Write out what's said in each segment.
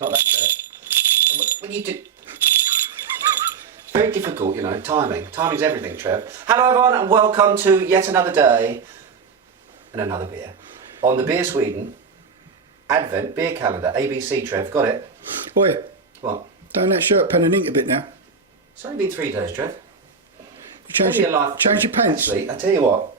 Not that Trev. When you do... Very difficult, you know, timing. Timing's everything, Trev. Hello everyone and welcome to yet another day and another beer. On the Beer Sweden Advent Beer Calendar, ABC, Trev. Got it? Oi. What? Don't let shirt pen and ink a bit now. It's only been 3 days, Trev. You change your pants. Actually, I tell you what,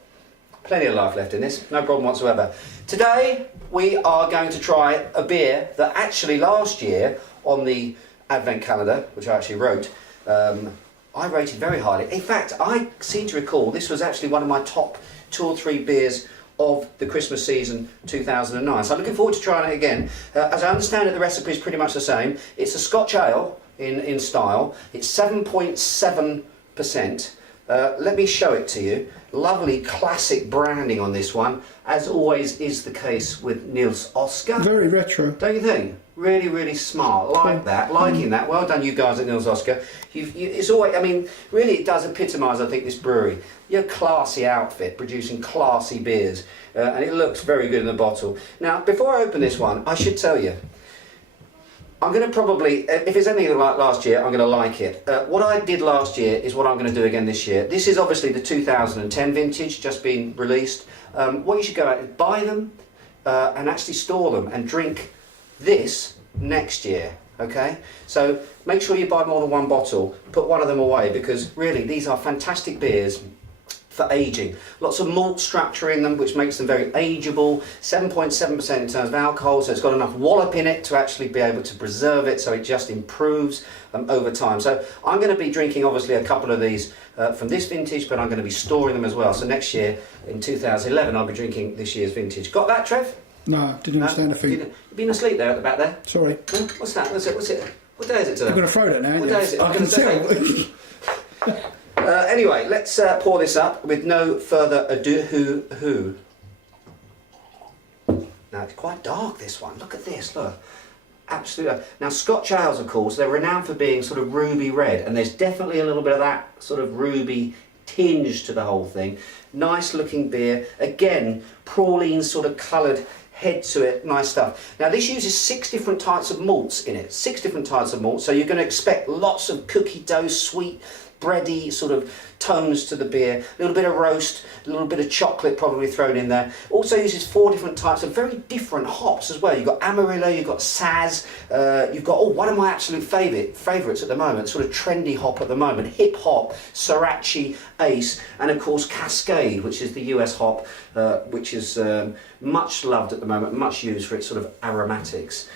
plenty of life left in this, no problem whatsoever. Today we are going to try a beer that actually last year on the Advent calendar, which I actually wrote, I rated very highly. In fact, I seem to recall this was actually one of my top 2 or 3 beers of the Christmas season 2009. So I'm looking forward to trying it again. As I understand it, the recipe is pretty much the same. It's a Scotch ale in style. It's 7.7%. Let me show it to you. Lovely classic branding on this one, as always is the case with Nils Oscar. Very retro. Don't you think? Really, really smart. Like that, liking that. Well done, you guys at Nils Oscar. It's always, I mean, really it does epitomise, I think, this brewery. Your classy outfit, producing classy beers, and it looks very good in the bottle. Now, before I open this one, I should tell you, I'm going to probably, if it's anything like last year, I'm going to like it. What I did last year is what I'm going to do again this year. This is obviously the 2010 vintage, just been released. What you should go out is buy them and actually store them and drink this next year, okay? So make sure you buy more than 1 bottle, put one of them away, because really these are fantastic beers for aging. Lots of malt structure in them, which makes them very ageable. 7.7% in terms of alcohol, so it's got enough wallop in it to actually be able to preserve it, so it just improves over time. So I'm going to be drinking obviously a couple of these from this vintage, but I'm going to be storing them as well. So next year, in 2011, I'll be drinking this year's vintage. Got that, Trev? No, didn't understand a thing. You've been asleep there at the back there? Sorry. Huh? What's that? What's it? What day is it today? I'm going to throw that now. What day is it? I can tell. Anyway, let's pour this up with no further ado. Now, it's quite dark, this one. Look at this, look. Absolutely. Now, Scotch ales, of course, they're renowned for being sort of ruby red, and there's definitely a little bit of that sort of ruby tinge to the whole thing. Nice looking beer. Again, praline sort of coloured head to it, nice stuff. Now this uses 6 different types of malts in it, 6 different types of malts, so you're going to expect lots of cookie dough, sweet, bready sort of tones to the beer, a little bit of roast, a little bit of chocolate probably thrown in there. Also uses 4 different types of very different hops as well. You've got Amarillo, you've got Saz, you've got, one of my absolute favourites at the moment, sort of trendy hop at the moment, hip hop, Sriracha Ace, and of course Cascade, which is the US hop, which is much loved at the moment, much used for its sort of aromatics.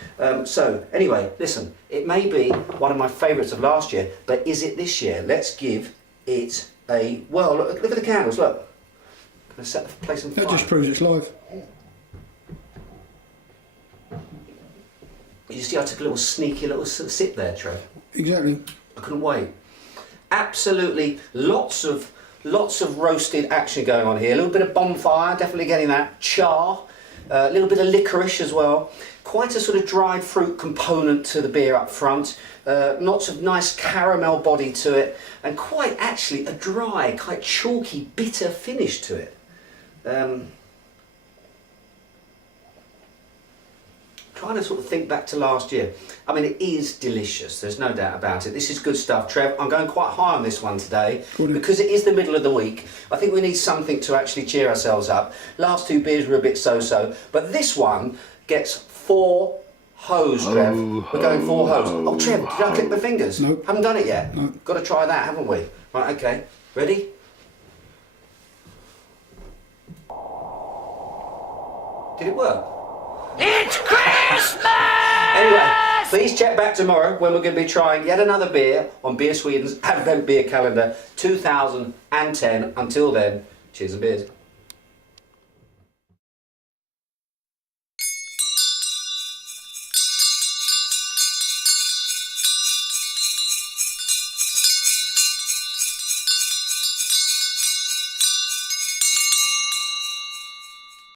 So anyway, listen, it may be one of my favourites of last year, but is it this year? Let's give it a whirl. Look at the candles, look. I'm going to set the place on fire. That just proves it's live. You see I took a little sneaky little sip there, Trev. Exactly. I couldn't wait. Absolutely lots of roasted action going on here. A little bit of bonfire, definitely getting that. Char, a little bit of licorice as well. Quite a sort of dried fruit component to the beer up front. Lots of nice caramel body to it, and quite actually a dry, quite chalky, bitter finish to it. Trying to sort of think back to last year. I mean, it is delicious, there's no doubt about it. This is good stuff, Trev. I'm going quite high on this one today because it is the middle of the week. I think we need something to actually cheer ourselves up. Last 2 beers were a bit so-so, but this one gets 4 hose, Trev. We're going 4 hose. Oh, Trev, did I click my fingers? Nope. Haven't done it yet? No. Got to try that, haven't we? Right, okay. Ready? Did it work? It's Christmas! Anyway, please check back tomorrow when we're going to be trying yet another beer on Beer Sweden's Advent Beer Calendar 2010. Until then, cheers and beers.